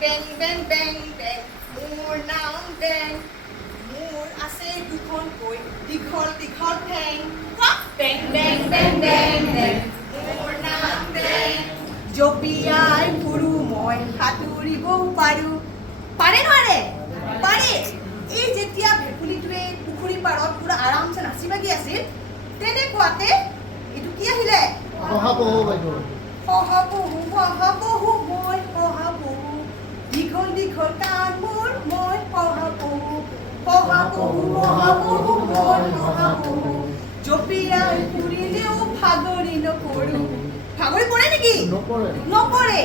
বেং বেং বেং বেং মোৰ নাম বেং মোৰ আছে দুখনকৈ দীঘল দীঘল ঠেং বেং বেং বেং বেং বেং মোৰ নাম বেং জঁপিয়াই ফুৰো মই সাঁতুৰিবও পাৰোঁ পাৰে নোৱাৰে পাৰে এই যেতিয়া ভেকুলীটোৱে পুখুৰী পাৰত পুৰা আৰামছে নাচি বাগি আছিল তেনেকুৱাতে এইটো কি আহিলে শহাপহু বাইদেউ শহাপহু মই শহাপহু দীঘল দীঘল কাণ মোৰ মই শহাপহু শহাপহু মই শহাপহু জঁপিয়াই ফুৰিলেও ভাগৰি নপৰোঁ ভাগৰি পৰে নেকি নপৰে নপৰে